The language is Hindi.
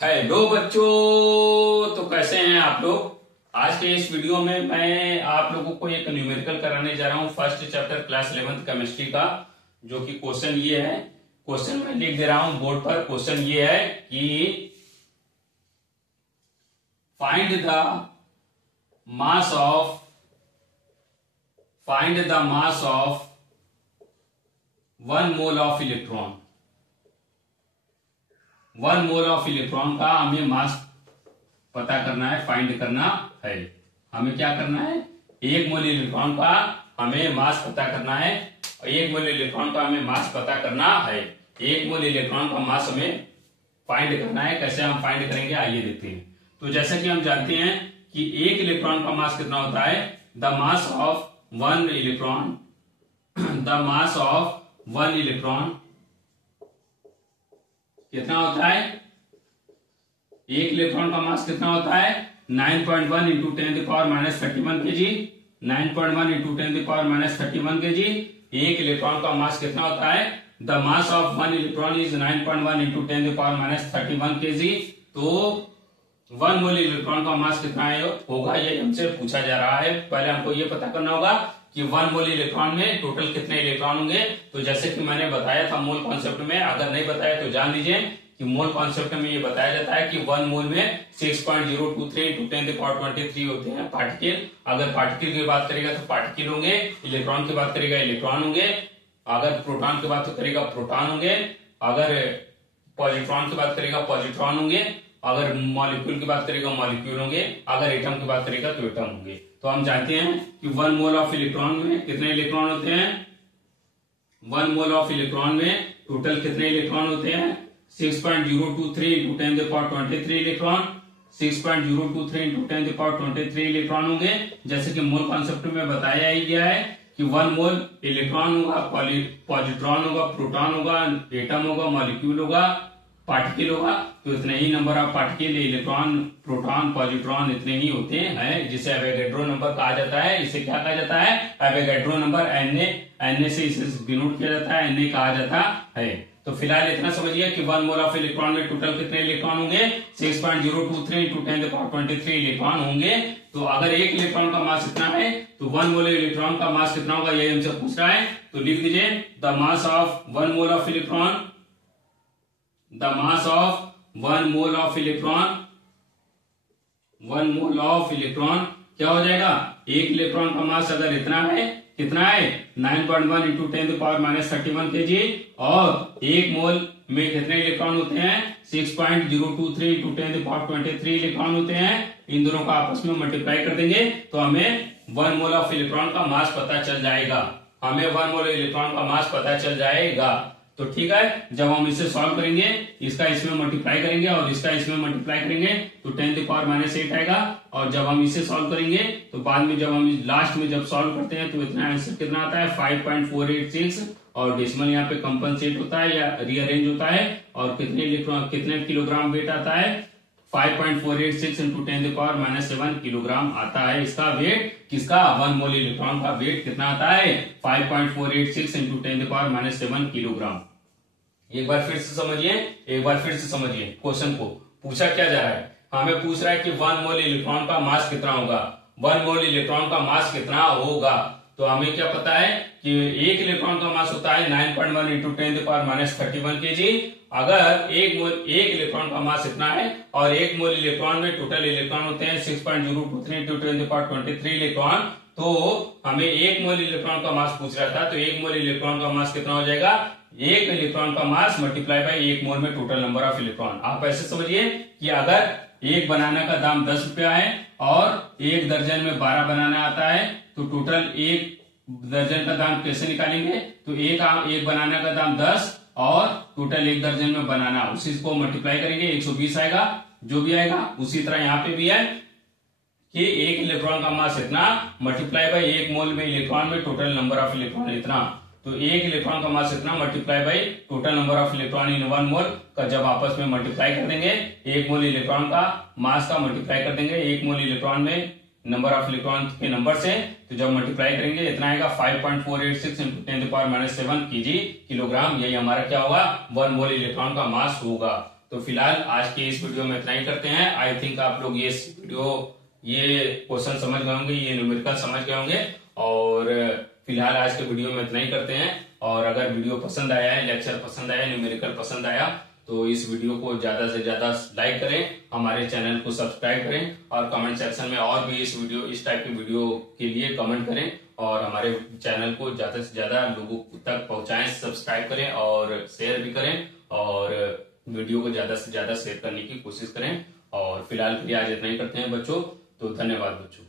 हेलो बच्चों, तो कैसे हैं आप लोग। आज के इस वीडियो में मैं आप लोगों को एक न्यूमेरिकल कराने जा रहा हूं first chapter class 11th chemistry का, जो कि क्वेश्चन ये है। क्वेश्चन मैं लिख दे रहा हूं बोर्ड पर। क्वेश्चन ये है कि find the mass of 1 mole of electron. 1 mole of electron का हमें मास पता करना है, फाइंड करना है। हमें क्या करना है, 1 मोल इलेक्ट्रॉन का हमें मास पता करना है। 1 मोल इलेक्ट्रॉन का हमें मास पता करना है। 1 मोल इलेक्ट्रॉन का मास हमें फाइंड करना है। कैसे हम फाइंड करेंगे, आइए देखते हैं। तो जैसे कि हम जानते हैं कि 1 इलेक्ट्रॉन का मास कितना होता है, the mass of 1 electron, the mass of 1 electron कितना होता है। 1 इलेक्ट्रॉन का मास कितना होता है, 9.1 into 10⁻³ kg। 9.1 into 10⁻³ kg। 1 electron का मास कितना होता है, the mass of 1 electron is 9.1 into 10⁻³ kg। तो 1 मोल इलेक्ट्रॉन का मास कितना होगा, ये हमसे पूछा जा रहा है। पहले हमको ये पता करना होगा कि 1 मोल इलेक्ट्रॉन में टोटल कितने इलेक्ट्रॉन होंगे। तो जैसे कि मैंने बताया था मोल कॉन्सेप्ट में, अगर नहीं बताया तो जान लीजिए कि मोल कॉन्सेप्ट में ये बताया जाता है कि 1 मोल में 6.023 इंटू 10⁻23 होते हैं पार्टिकल। अगर पार्टिकल की बात करेगा तो पार्टिकल होंगे, इलेक्ट्रॉन की बात करेगा इलेक्ट्रॉन होंगे, अगर प्रोटॉन की बात करेगा प्रोटॉन होंगे, अगर पॉजिट्रॉन की बात करेगा पॉजिट्रॉन होंगे, अगर मॉलिक्यूल की बात करेगा मॉलिक्यूल होंगे, अगर एटम की बात करेगा तो एटम होंगे। तो हम जानते हैं कि 1 मोल ऑफ इलेक्ट्रॉन में कितने इलेक्ट्रॉन होते हैं। 1 मोल ऑफ इलेक्ट्रॉन में टोटल कितने इलेक्ट्रॉन होते हैं, 6.023 इंटू 10⁻23 इलेक्ट्रॉन। 6.023 इंटू 10⁻23 इलेक्ट्रॉन होंगे। जैसे कि मोल कॉन्सेप्ट में बताया ही गया है कि 1 मोल इलेक्ट्रॉन होगा, पॉजिट्रॉन होगा, प्रोटॉन होगा, एटम होगा, मॉलिक्यूल होगा, पार्टिकल होगा। तो इतने ही number of particle, electron, proton, positron इतने ही होते हैं, जिसे एवोगैड्रो नंबर कहा जाता है। इसे क्या कहा जाता है, एवोगैड्रो नंबर। एन से इसे डिनोट किया जाता है, एन कहा जाता है। तो फिलहाल इतना समझिए कि 1 मोल ऑफ इलेक्ट्रॉन में टोटल कितने इलेक्ट्रॉन होंगे, 6.023 इंटू 10⁻23 इलेक्ट्रॉन होंगे। तो अगर 1 इलेक्ट्रॉन का मास इतना है तो 1 मोल इलेक्ट्रॉन का मास कितना होगा, यही हमसे पूछ रहा है। तो लिख दीजिए the mass of 1 mole of electron, the mass of 1 mole of electron, 1 mole of electron क्या हो जाएगा, 1 इलेक्ट्रॉन का मास अगर इतना है, कितना है 9.1 इंटू 10⁻³ kg, और 1 मोल में कितने इलेक्ट्रॉन होते हैं, 6.023 इंटू 10⁻23 इलेक्ट्रॉन होते हैं। इन दोनों का आपस में मल्टीप्लाई कर देंगे तो हमें 1 मोल ऑफ इलेक्ट्रॉन का मास पता चल जाएगा। हमें 1 मोल इलेक्ट्रॉन का मास पता चल जाएगा। तो ठीक है, जब हम इसे सॉल्व करेंगे, इसका इसमें मल्टीप्लाई करेंगे और इसका इसमें मल्टीप्लाई करेंगे तो 10⁻⁸ आएगा। और जब हम इसे सॉल्व करेंगे तो बाद में जब हम लास्ट में जब सॉल्व करते हैं तो इतना आंसर कितना आता है, 5.486। और डेसिमल यहाँ पे कंपनसेट होता है या रीअरेंज होता है। और कितने किलोग्राम वेट आता है, 5.486 इंटू 10⁻⁷ किलोग्राम आता है इसका वेट। किसका, 1 मोल इलेक्ट्रॉन का वेट कितना आता है, 5.486 इंटू 10⁻⁷ किलोग्राम। एक बार फिर से समझिए क्वेश्चन को। पूछा क्या जा रहा है, हमें पूछ रहा है कि 1 मोल इलेक्ट्रॉन का मास कितना होगा। 1 मोल इलेक्ट्रॉन का मास कितना होगा, तो हमें क्या पता है कि 1 इलेक्ट्रॉन का मास होता है 9.1 इंटू 10⁻³ kg। अगर 1 इलेक्ट्रॉन का मास इतना है और 1 मोल इलेक्ट्रॉन में टोटल इलेक्ट्रॉन होते हैं 6.023 इंटू 10⁻23 इलेक्ट्रॉन, तो हमें 1 मोल इलेक्ट्रॉन का मास पूछ रहा था। तो 1 मोल इलेक्ट्रॉन का मास कितना हो जाएगा, 1 इलेक्ट्रॉन का मास मल्टीप्लाई बाय 1 मोल में टोटल नंबर ऑफ इलेक्ट्रॉन। आप ऐसे समझिए कि अगर 1 बनाना का दाम 10 रुपया है और 1 दर्जन में 12 बनाना आता है, तो टोटल 1 दर्जन का दाम कैसे निकालेंगे, तो 1 बनाना का दाम 10 और टोटल 1 दर्जन में बनाना, उसी को मल्टीप्लाई करेंगे 120 आएगा। जो भी आएगा उसी तरह यहाँ पे भी है कि 1 इलेक्ट्रॉन का मास इतना मल्टीप्लाई बाय 1 मोल में इलेक्ट्रॉन में टोटल नंबर ऑफ इलेक्ट्रॉन इतना। तो 1 इलेक्ट्रॉन का मास इतना multiply by total number of electron in 1 मोल का जब आपस में मल्टीप्लाई कर देंगे, 1 मोल इलेक्ट्रॉन का मास का मल्टीप्लाई कर देंगे 1 मोल इलेक्ट्रॉन में नंबर ऑफ इलेक्ट्रॉन के नंबर से, तो जब मल्टीप्लाई करेंगे इतना आएगा 5.486 इंटू 10⁻⁷ kg किलोग्राम। यही हमारा क्या होगा, 1 मोल इलेक्ट्रॉन का मास होगा। तो फिलहाल आज की इस वीडियो में इतना ही करते हैं। आई थिंक आप लोग ये क्वेश्चन समझ गए होंगे, ये न्यूमेरिकल समझ गए होंगे। और फिलहाल आज के वीडियो में इतना ही करते हैं। और अगर वीडियो पसंद आया है, लेक्चर पसंद आया, न्यूमेरिकल पसंद आया, तो इस वीडियो को ज्यादा से ज्यादा लाइक करें, हमारे चैनल को सब्सक्राइब करें और कमेंट सेक्शन में और भी इस टाइप की वीडियो के लिए कमेंट करें और हमारे चैनल को ज्यादा से ज्यादा लोगों तक पहुंचाएं, सब्सक्राइब करें और शेयर भी करें और वीडियो को ज्यादा से ज्यादा शेयर करने की कोशिश करें। और फिलहाल के लिए आज इतना ही करते हैं बच्चों, तो धन्यवाद बच्चों।